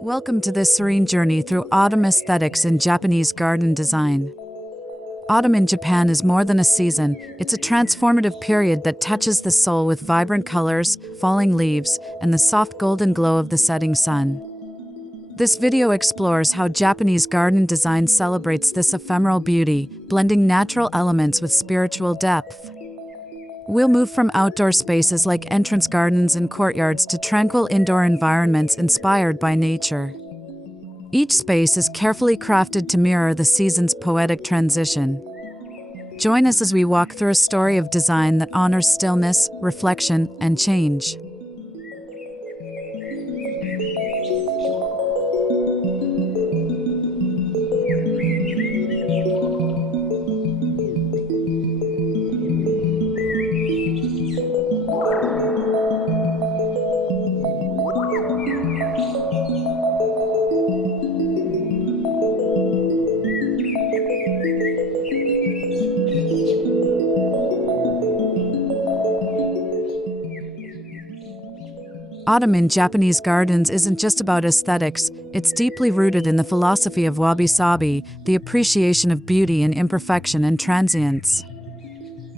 Welcome to this serene journey through autumn aesthetics in Japanese garden design. Autumn in Japan is more than a season, it's a transformative period that touches the soul with vibrant colors, falling leaves, and the soft golden glow of the setting sun. This video explores how Japanese garden design celebrates this ephemeral beauty, blending natural elements with spiritual depth. We'll move from outdoor spaces like entrance gardens and courtyards to tranquil indoor environments inspired by nature. Each space is carefully crafted to mirror the season's poetic transition. Join us as we walk through a story of design that honors stillness, reflection, and change. Autumn in Japanese gardens isn't just about aesthetics, it's deeply rooted in the philosophy of wabi-sabi, the appreciation of beauty in imperfection and transience.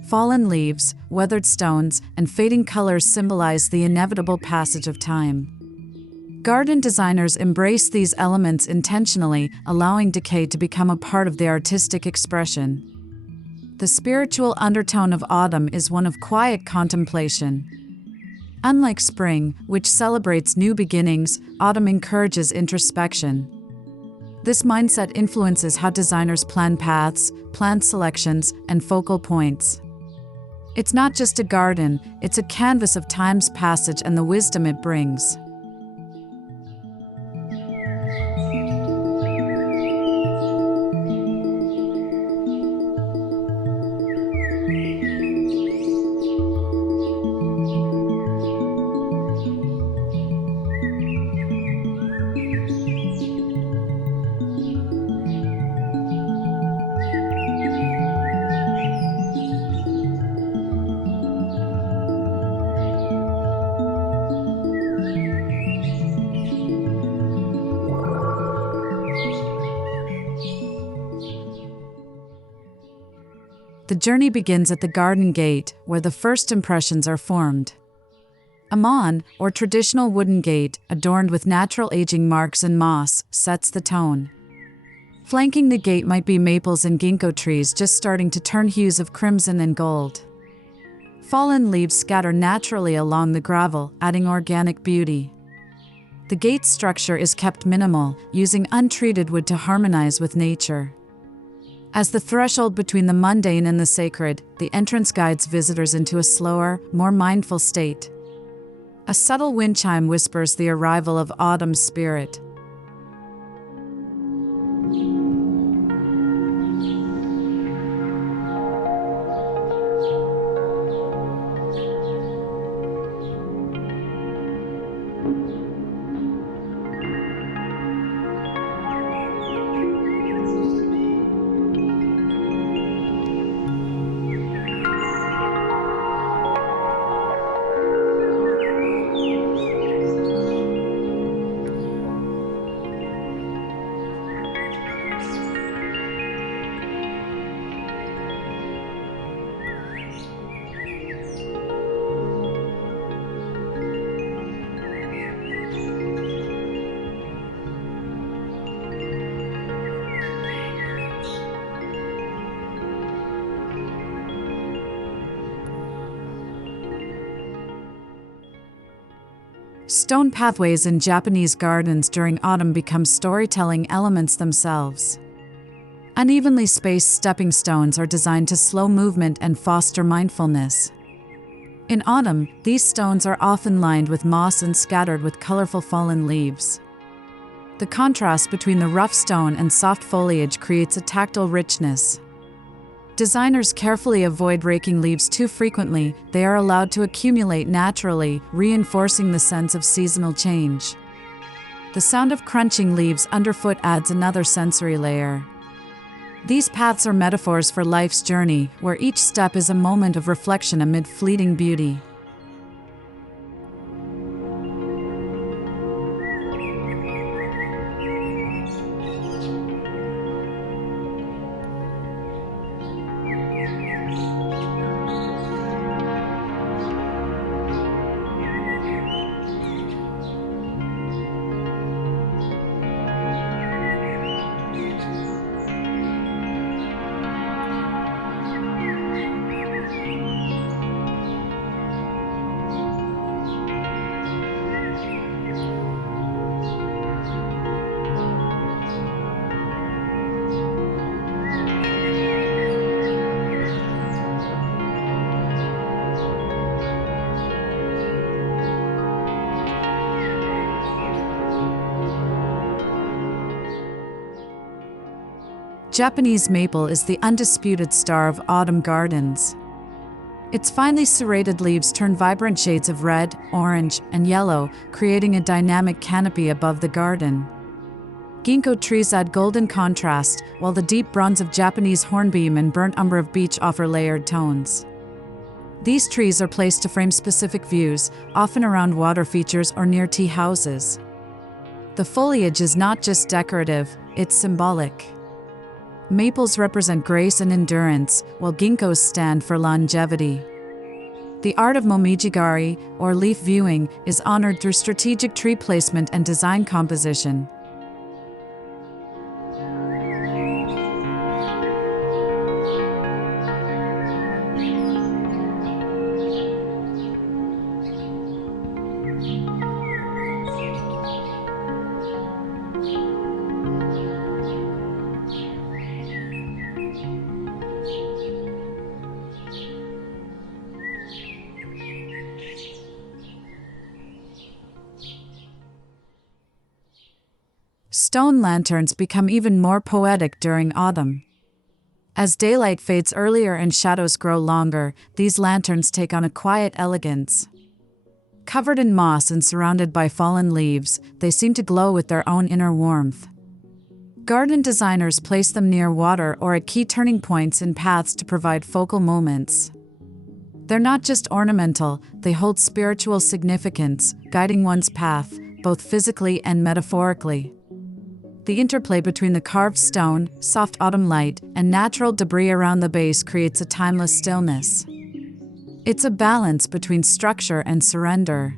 Fallen leaves, weathered stones, and fading colors symbolize the inevitable passage of time. Garden designers embrace these elements intentionally, allowing decay to become a part of the artistic expression. The spiritual undertone of autumn is one of quiet contemplation. Unlike spring, which celebrates new beginnings, autumn encourages introspection. This mindset influences how designers plan paths, plant selections, and focal points. It's not just a garden, it's a canvas of time's passage and the wisdom it brings. The journey begins at the garden gate, where the first impressions are formed. A mon, or traditional wooden gate, adorned with natural aging marks and moss, sets the tone. Flanking the gate might be maples and ginkgo trees just starting to turn hues of crimson and gold. Fallen leaves scatter naturally along the gravel, adding organic beauty. The gate's structure is kept minimal, using untreated wood to harmonize with nature. As the threshold between the mundane and the sacred, the entrance guides visitors into a slower, more mindful state. A subtle wind chime whispers the arrival of autumn's spirit. Stone pathways in Japanese gardens during autumn become storytelling elements themselves. Unevenly spaced stepping stones are designed to slow movement and foster mindfulness. In autumn, these stones are often lined with moss and scattered with colorful fallen leaves. The contrast between the rough stone and soft foliage creates a tactile richness. Designers carefully avoid raking leaves too frequently. They are allowed to accumulate naturally, reinforcing the sense of seasonal change. The sound of crunching leaves underfoot adds another sensory layer. These paths are metaphors for life's journey, where each step is a moment of reflection amid fleeting beauty. Japanese maple is the undisputed star of autumn gardens. Its finely serrated leaves turn vibrant shades of red, orange, and yellow, creating a dynamic canopy above the garden. Ginkgo trees add golden contrast, while the deep bronze of Japanese hornbeam and burnt umber of beech offer layered tones. These trees are placed to frame specific views, often around water features or near tea houses. The foliage is not just decorative, it's symbolic. Maples represent grace and endurance, while ginkgos stand for longevity. The art of momijigari, or leaf viewing, is honored through strategic tree placement and design composition. Stone lanterns become even more poetic during autumn. As daylight fades earlier and shadows grow longer, these lanterns take on a quiet elegance. Covered in moss and surrounded by fallen leaves, they seem to glow with their own inner warmth. Garden designers place them near water or at key turning points in paths to provide focal moments. They're not just ornamental, they hold spiritual significance, guiding one's path, both physically and metaphorically. The interplay between the carved stone, soft autumn light, and natural debris around the base creates a timeless stillness. It's a balance between structure and surrender.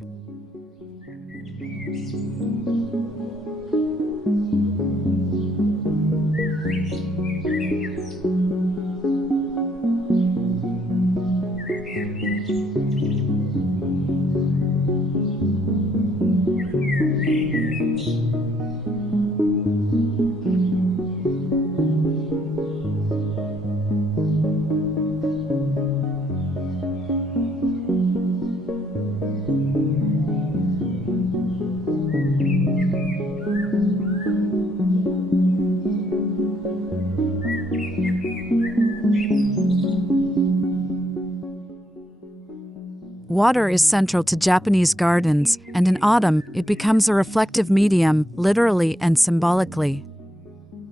Water is central to Japanese gardens, and in autumn, it becomes a reflective medium, literally and symbolically.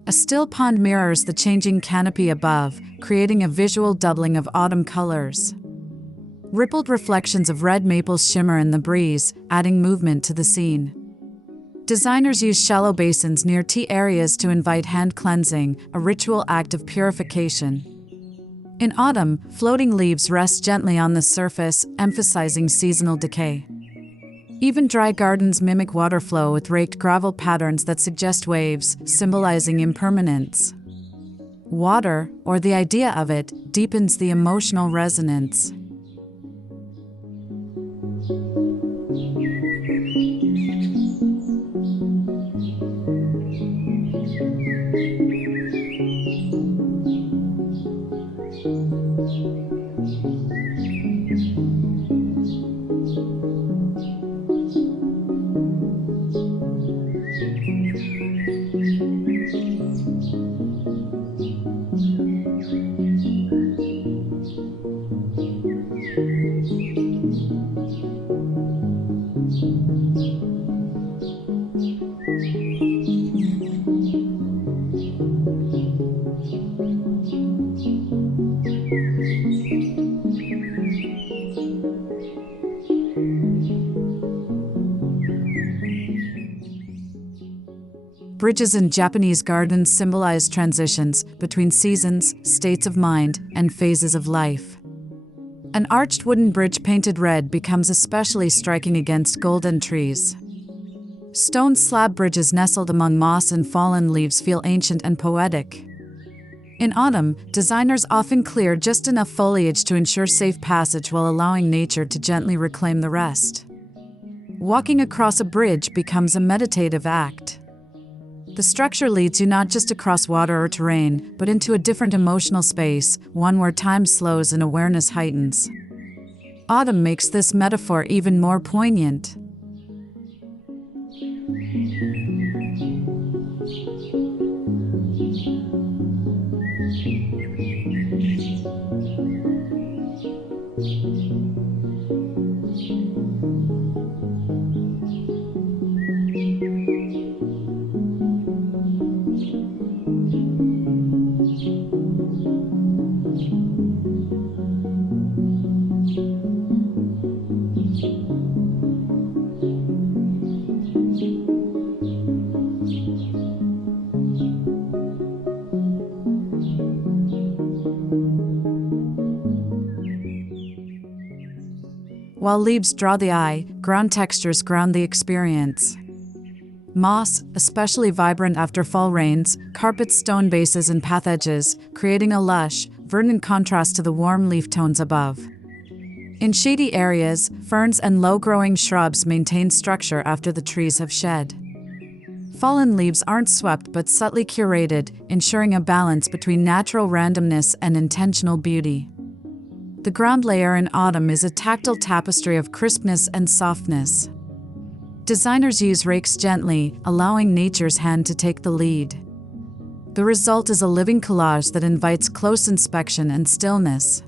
A still pond mirrors the changing canopy above, creating a visual doubling of autumn colors. Rippled reflections of red maples shimmer in the breeze, adding movement to the scene. Designers use shallow basins near tea areas to invite hand cleansing, a ritual act of purification. In autumn, floating leaves rest gently on the surface, emphasizing seasonal decay. Even dry gardens mimic water flow with raked gravel patterns that suggest waves, symbolizing impermanence. Water, or the idea of it, deepens the emotional resonance. Bridges in Japanese gardens symbolize transitions between seasons, states of mind, and phases of life. An arched wooden bridge painted red becomes especially striking against golden trees. Stone slab bridges nestled among moss and fallen leaves feel ancient and poetic. In autumn, designers often clear just enough foliage to ensure safe passage while allowing nature to gently reclaim the rest. Walking across a bridge becomes a meditative act. The structure leads you not just across water or terrain, but into a different emotional space, one where time slows and awareness heightens. Autumn makes this metaphor even more poignant. While leaves draw the eye, ground textures ground the experience. Moss, especially vibrant after fall rains, carpets stone bases and path edges, creating a lush, verdant contrast to the warm leaf tones above. In shady areas, ferns and low-growing shrubs maintain structure after the trees have shed. Fallen leaves aren't swept but subtly curated, ensuring a balance between natural randomness and intentional beauty. The ground layer in autumn is a tactile tapestry of crispness and softness. Designers use rakes gently, allowing nature's hand to take the lead. The result is a living collage that invites close inspection and stillness.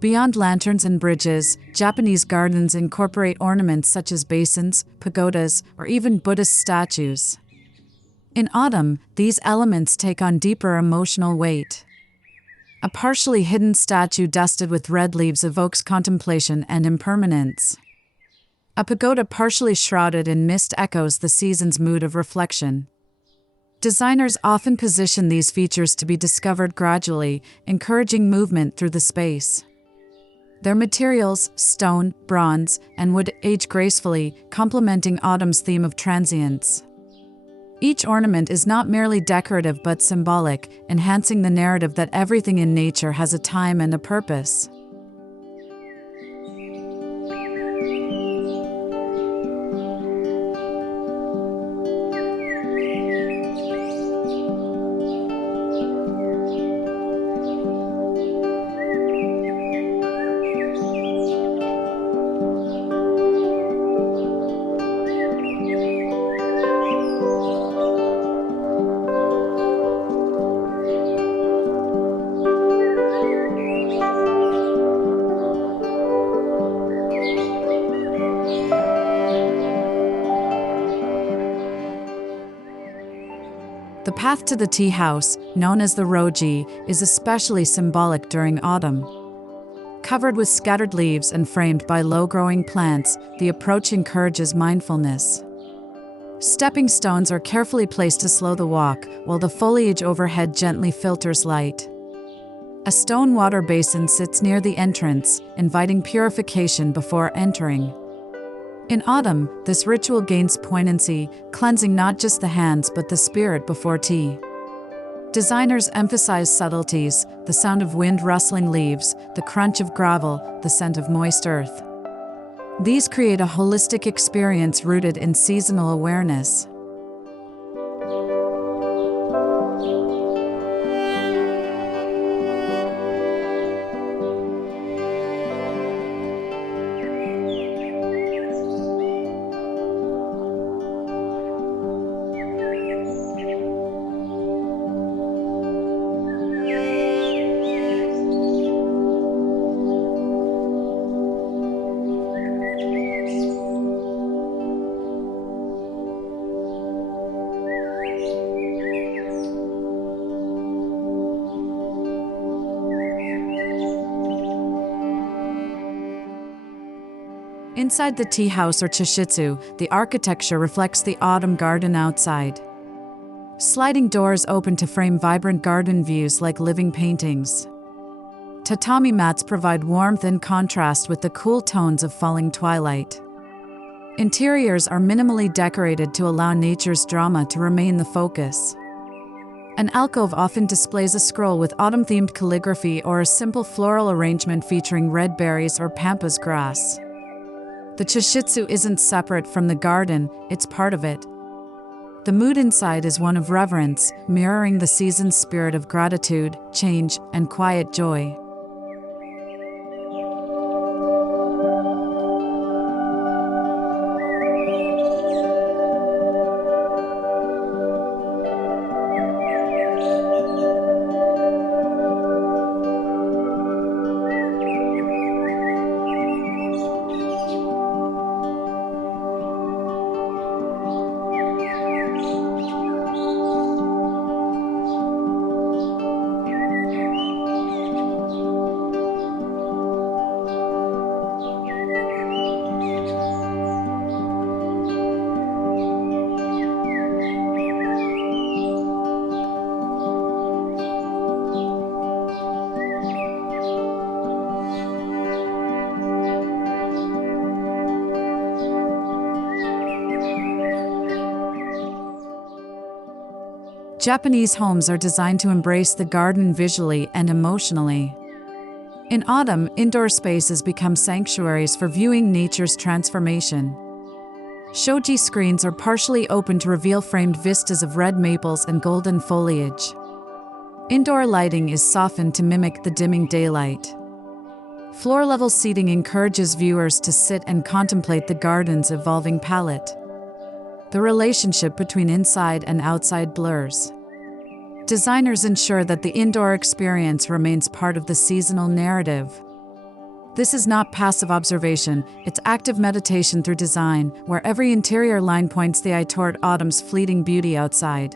Beyond lanterns and bridges, Japanese gardens incorporate ornaments such as basins, pagodas, or even Buddhist statues. In autumn, these elements take on deeper emotional weight. A partially hidden statue dusted with red leaves evokes contemplation and impermanence. A pagoda partially shrouded in mist echoes the season's mood of reflection. Designers often position these features to be discovered gradually, encouraging movement through the space. Their materials, stone, bronze, and wood, age gracefully, complementing autumn's theme of transience. Each ornament is not merely decorative but symbolic, enhancing the narrative that everything in nature has a time and a purpose. The path to the tea house, known as the roji, is especially symbolic during autumn. Covered with scattered leaves and framed by low-growing plants, the approach encourages mindfulness. Stepping stones are carefully placed to slow the walk, while the foliage overhead gently filters light. A stone water basin sits near the entrance, inviting purification before entering. In autumn, this ritual gains poignancy, cleansing not just the hands but the spirit before tea. Designers emphasize subtleties, the sound of wind rustling leaves, the crunch of gravel, the scent of moist earth. These create a holistic experience rooted in seasonal awareness. Inside the tea house or Chashitsu, the architecture reflects the autumn garden outside. Sliding doors open to frame vibrant garden views like living paintings. Tatami mats provide warmth and contrast with the cool tones of falling twilight. Interiors are minimally decorated to allow nature's drama to remain the focus. An alcove often displays a scroll with autumn-themed calligraphy or a simple floral arrangement featuring red berries or pampas grass. The Chashitsu isn't separate from the garden, it's part of it. The mood inside is one of reverence, mirroring the season's spirit of gratitude, change, and quiet joy. Japanese homes are designed to embrace the garden visually and emotionally. In autumn, indoor spaces become sanctuaries for viewing nature's transformation. Shoji screens are partially open to reveal framed vistas of red maples and golden foliage. Indoor lighting is softened to mimic the dimming daylight. Floor-level seating encourages viewers to sit and contemplate the garden's evolving palette. The relationship between inside and outside blurs. Designers ensure that the indoor experience remains part of the seasonal narrative. This is not passive observation, it's active meditation through design, where every interior line points the eye toward autumn's fleeting beauty outside.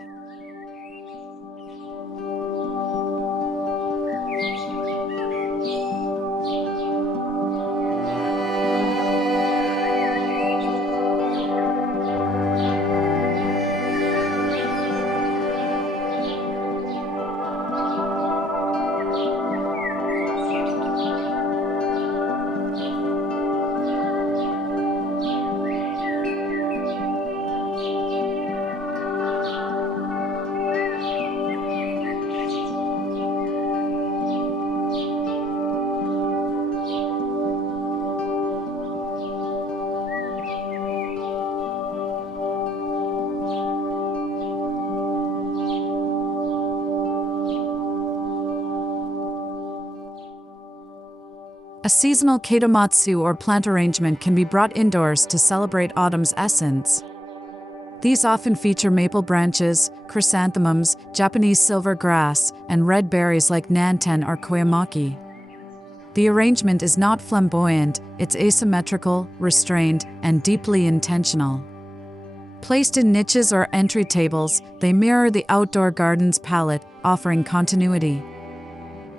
A seasonal kadomatsu or plant arrangement can be brought indoors to celebrate autumn's essence. These often feature maple branches, chrysanthemums, Japanese silver grass, and red berries like nanten or koyamaki. The arrangement is not flamboyant, it's asymmetrical, restrained, and deeply intentional. Placed in niches or entry tables, they mirror the outdoor garden's palette, offering continuity.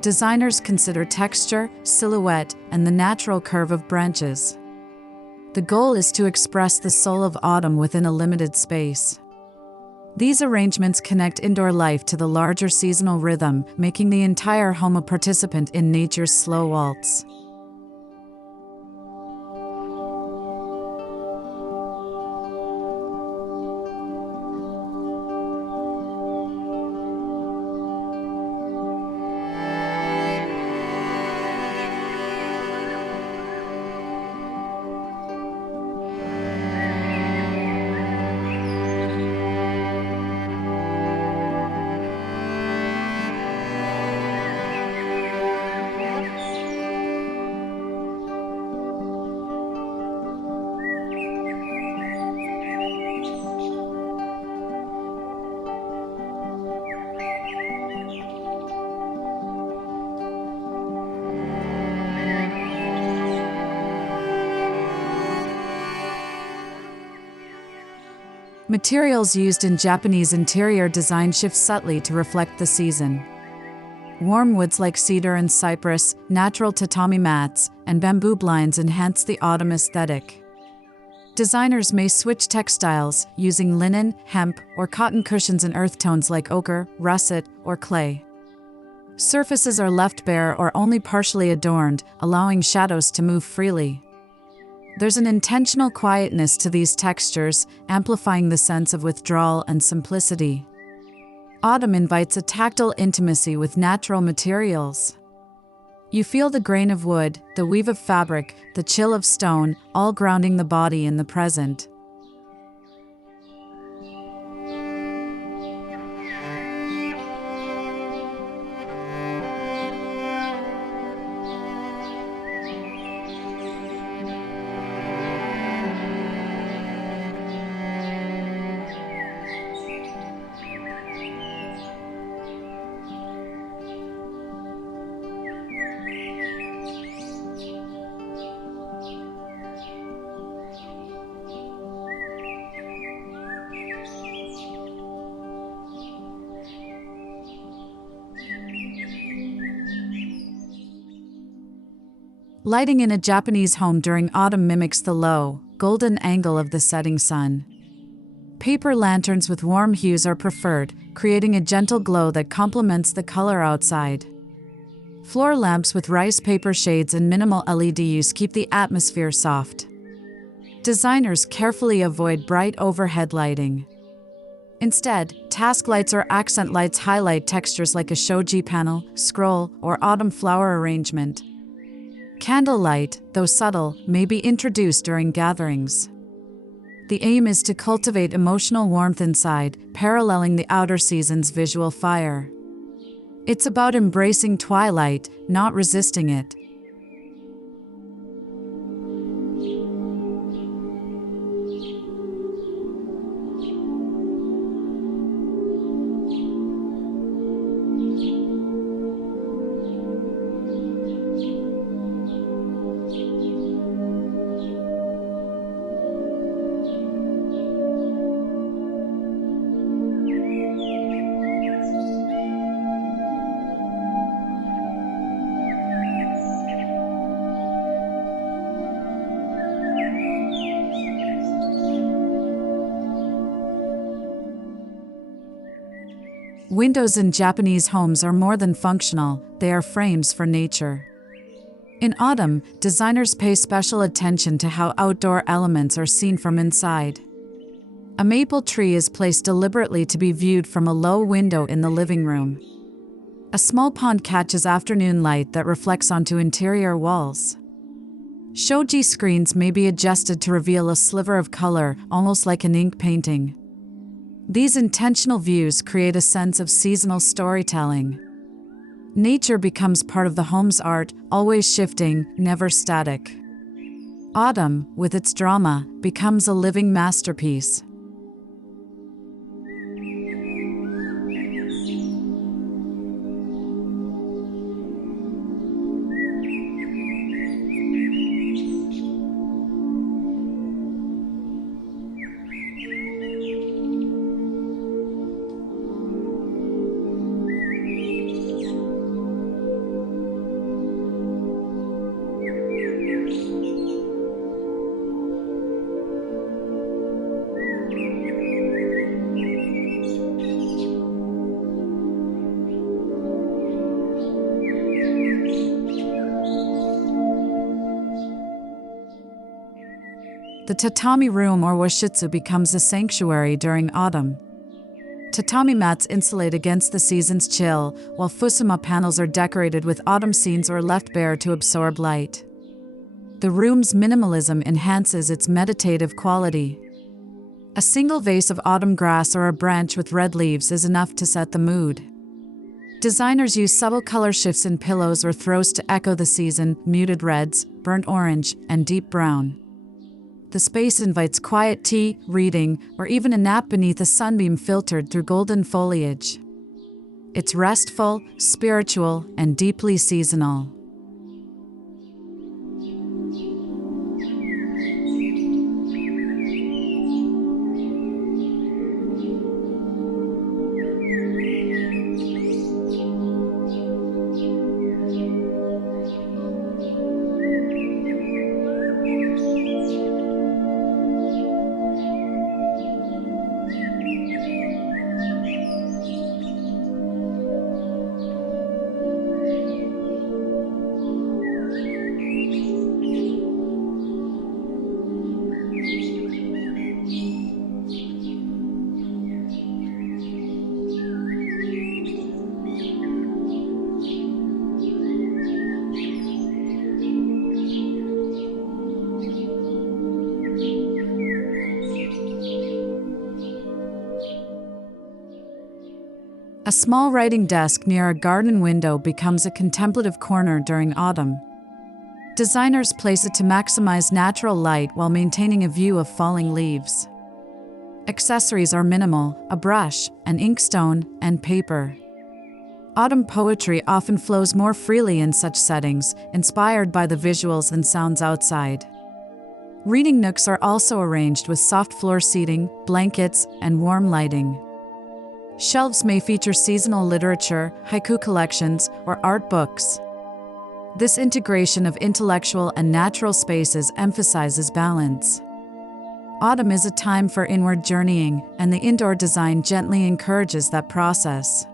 Designers consider texture, silhouette, and the natural curve of branches. The goal is to express the soul of autumn within a limited space. These arrangements connect indoor life to the larger seasonal rhythm, making the entire home a participant in nature's slow waltz. Materials used in Japanese interior design shift subtly to reflect the season. Warm woods like cedar and cypress, natural tatami mats, and bamboo blinds enhance the autumn aesthetic. Designers may switch textiles, using linen, hemp, or cotton cushions in earth tones like ochre, russet, or clay. Surfaces are left bare or only partially adorned, allowing shadows to move freely. There's an intentional quietness to these textures, amplifying the sense of withdrawal and simplicity. Autumn invites a tactile intimacy with natural materials. You feel the grain of wood, the weave of fabric, the chill of stone, all grounding the body in the present. Lighting in a Japanese home during autumn mimics the low, golden angle of the setting sun. Paper lanterns with warm hues are preferred, creating a gentle glow that complements the color outside. Floor lamps with rice paper shades and minimal LED use keep the atmosphere soft. Designers carefully avoid bright overhead lighting. Instead, task lights or accent lights highlight textures like a shoji panel, scroll, or autumn flower arrangement. Candlelight, though subtle, may be introduced during gatherings. The aim is to cultivate emotional warmth inside, paralleling the outer season's visual fire. It's about embracing twilight, not resisting it. Windows in Japanese homes are more than functional, they are frames for nature. In autumn, designers pay special attention to how outdoor elements are seen from inside. A maple tree is placed deliberately to be viewed from a low window in the living room. A small pond catches afternoon light that reflects onto interior walls. Shoji screens may be adjusted to reveal a sliver of color, almost like an ink painting. These intentional views create a sense of seasonal storytelling. Nature becomes part of the home's art, always shifting, never static. Autumn, with its drama, becomes a living masterpiece. The tatami room or Chashitsu becomes a sanctuary during autumn. Tatami mats insulate against the season's chill, while fusuma panels are decorated with autumn scenes or left bare to absorb light. The room's minimalism enhances its meditative quality. A single vase of autumn grass or a branch with red leaves is enough to set the mood. Designers use subtle color shifts in pillows or throws to echo the season, muted reds, burnt orange, and deep brown. The space invites quiet tea, reading, or even a nap beneath a sunbeam filtered through golden foliage. It's restful, spiritual, and deeply seasonal. A small writing desk near a garden window becomes a contemplative corner during autumn. Designers place it to maximize natural light while maintaining a view of falling leaves. Accessories are minimal: a brush, an inkstone, and paper. Autumn poetry often flows more freely in such settings, inspired by the visuals and sounds outside. Reading nooks are also arranged with soft floor seating, blankets, and warm lighting. Shelves may feature seasonal literature, haiku collections, or art books. This integration of intellectual and natural spaces emphasizes balance. Autumn is a time for inward journeying, and the indoor design gently encourages that process.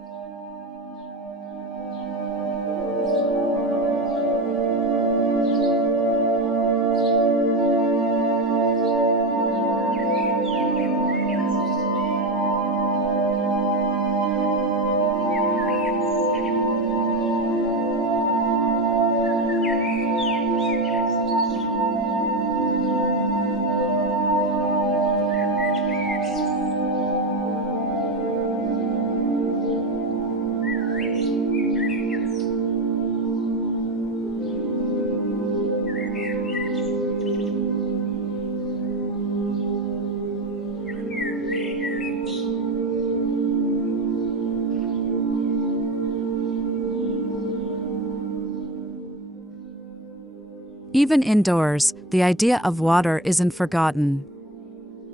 Even indoors, the idea of water isn't forgotten.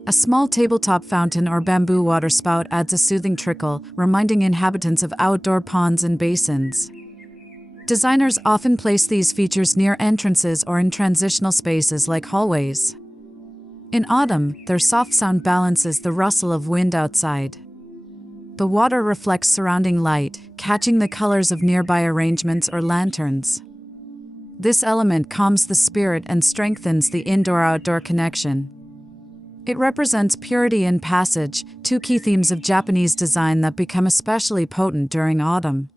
A small tabletop fountain or bamboo waterspout adds a soothing trickle, reminding inhabitants of outdoor ponds and basins. Designers often place these features near entrances or in transitional spaces like hallways. In autumn, their soft sound balances the rustle of wind outside. The water reflects surrounding light, catching the colors of nearby arrangements or lanterns. This element calms the spirit and strengthens the indoor-outdoor connection. It represents purity and passage, two key themes of Japanese design that become especially potent during autumn.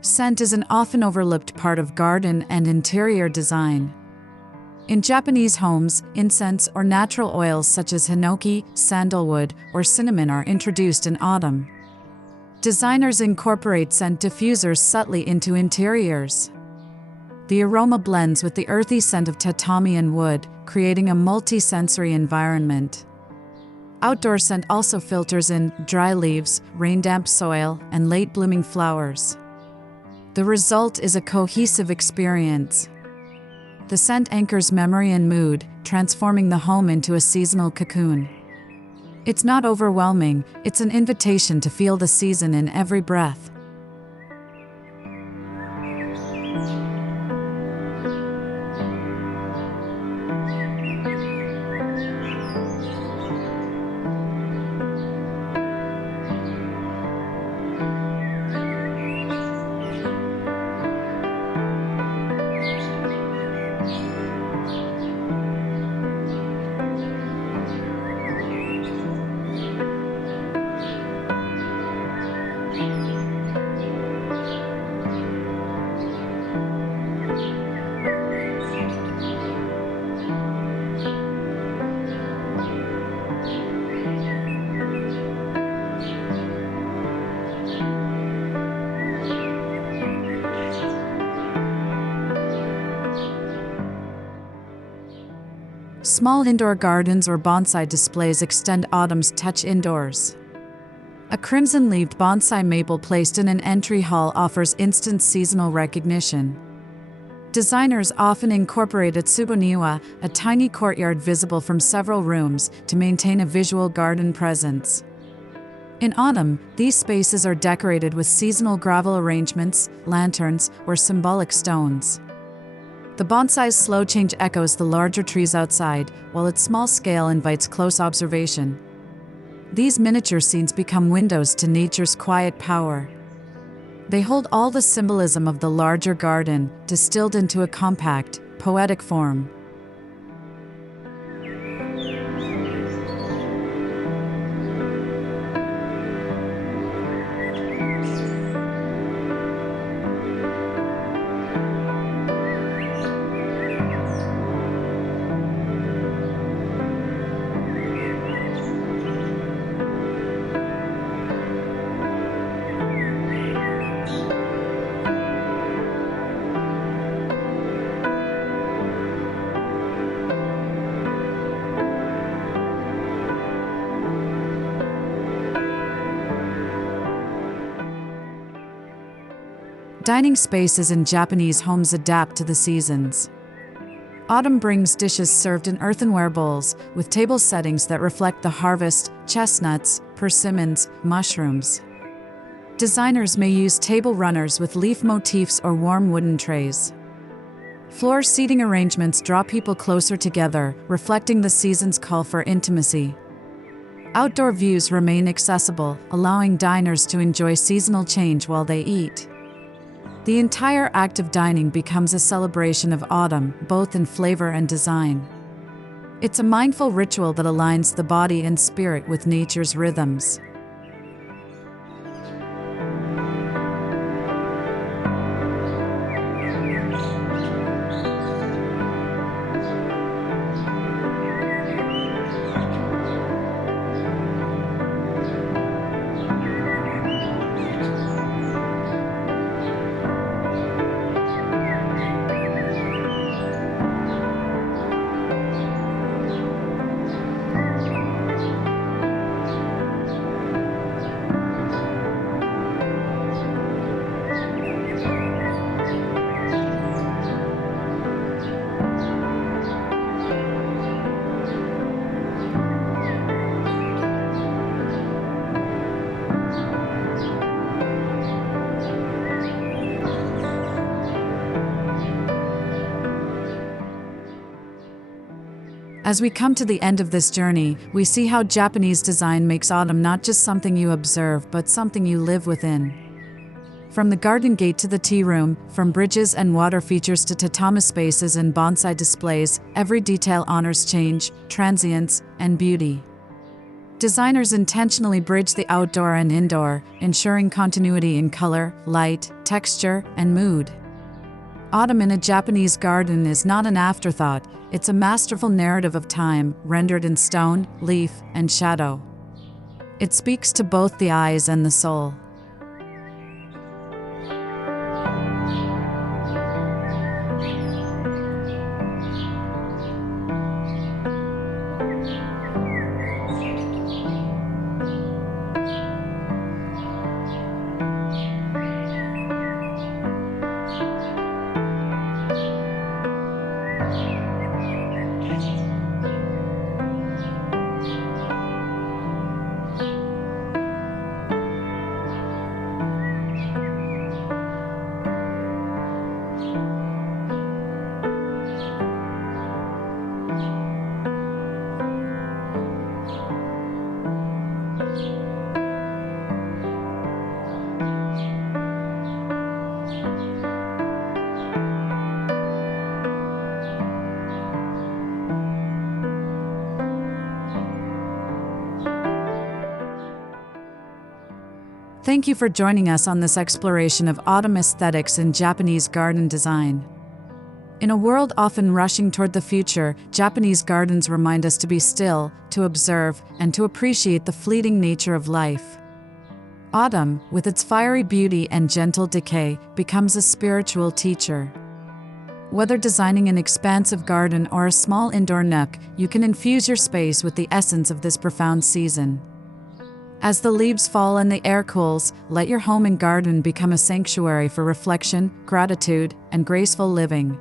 Scent is an often overlooked part of garden and interior design. In Japanese homes, incense or natural oils such as hinoki, sandalwood, or cinnamon are introduced in autumn. Designers incorporate scent diffusers subtly into interiors. The aroma blends with the earthy scent of tatami and wood, creating a multi-sensory environment. Outdoor scent also filters in dry leaves, rain-damp soil, and late-blooming flowers. The result is a cohesive experience. The scent anchors memory and mood, transforming the home into a seasonal cocoon. It's not overwhelming, it's an invitation to feel the season in every breath. Small indoor gardens or bonsai displays extend autumn's touch indoors. A crimson-leaved bonsai maple placed in an entry hall offers instant seasonal recognition. Designers often incorporate a tsuboniwa, a tiny courtyard visible from several rooms, to maintain a visual garden presence. In autumn, these spaces are decorated with seasonal gravel arrangements, lanterns, or symbolic stones. The bonsai's slow change echoes the larger trees outside, while its small scale invites close observation. These miniature scenes become windows to nature's quiet power. They hold all the symbolism of the larger garden, distilled into a compact, poetic form. Dining spaces in Japanese homes adapt to the seasons. Autumn brings dishes served in earthenware bowls, with table settings that reflect the harvest, chestnuts, persimmons, mushrooms. Designers may use table runners with leaf motifs or warm wooden trays. Floor seating arrangements draw people closer together, reflecting the season's call for intimacy. Outdoor views remain accessible, allowing diners to enjoy seasonal change while they eat. The entire act of dining becomes a celebration of autumn, both in flavor and design. It's a mindful ritual that aligns the body and spirit with nature's rhythms. As we come to the end of this journey, we see how Japanese design makes autumn not just something you observe, but something you live within. From the garden gate to the tea room, from bridges and water features to tatami spaces and bonsai displays, every detail honors change, transience, and beauty. Designers intentionally bridge the outdoor and indoor, ensuring continuity in color, light, texture, and mood. Autumn in a Japanese garden is not an afterthought, it's a masterful narrative of time, rendered in stone, leaf, and shadow. It speaks to both the eyes and the soul. Thank you for joining us on this exploration of autumn aesthetics in Japanese garden design. In a world often rushing toward the future, Japanese gardens remind us to be still, to observe, and to appreciate the fleeting nature of life. Autumn, with its fiery beauty and gentle decay, becomes a spiritual teacher. Whether designing an expansive garden or a small indoor nook, you can infuse your space with the essence of this profound season. As the leaves fall and the air cools, let your home and garden become a sanctuary for reflection, gratitude, and graceful living.